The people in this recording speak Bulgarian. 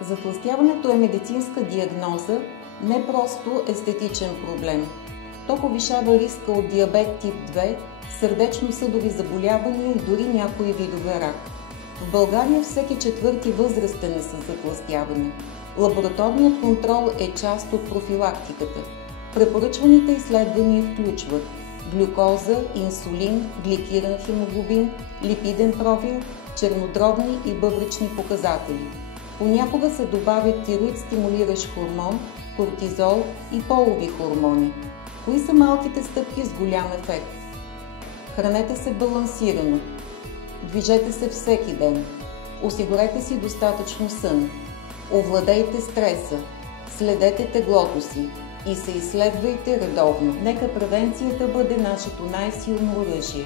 Затлъстяването е медицинска диагноза, не просто естетичен проблем. То повишава риска от диабет тип 2, сърдечно-съдови заболявания и дори някои видове рак. В България всеки четвърти възрастен е с затлъстяване. Лабораторният контрол е част от профилактиката. Препоръчваните изследвания включват глюкоза, инсулин, гликиран хемоглобин, липиден профил, чернодробни и бъбречни показатели. Понякога се добавят тироид-стимулиращ хормон, кортизол и полови хормони. Кои са малките стъпки с голям ефект? Хранете се балансирано. Движете се всеки ден. Осигурете си достатъчно сън. Овладейте стреса. Следете теглото си и се изследвайте редовно. Нека превенцията бъде нашето най-силно оръжие.